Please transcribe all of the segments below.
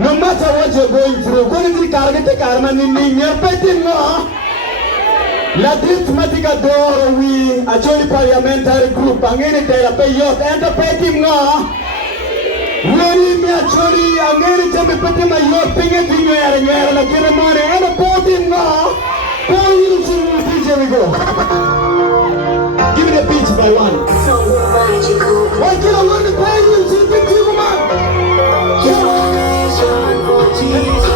No matter what you're going through, going to the target karma ni nyepeti no. La diplomatica door we actually parliamentary group angeni therapy youth enterprise no. Wani mi actually angeni teme peti ma youth pinge tinyo yara la kire mone enterprise no. Boy you to we go. Give me the beats by one. So magical. Why can't I learn to play you to the big you man? Generation for Jesus.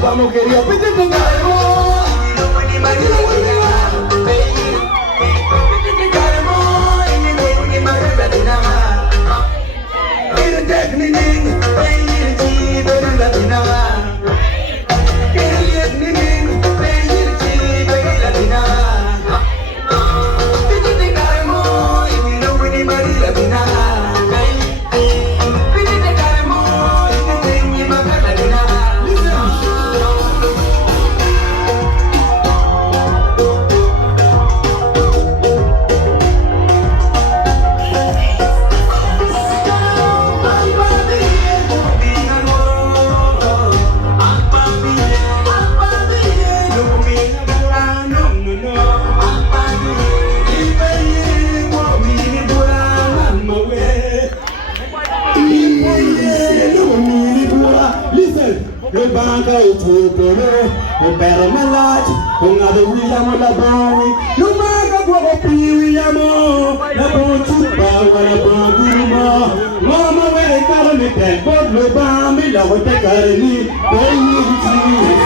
Vamos quería Banca utupere, opera malat, ungado William la bawi, lumaga kwa William, la bonchupa wala bonguma, mama wele karo ni tempo, lo bambi la wote kareni, bayi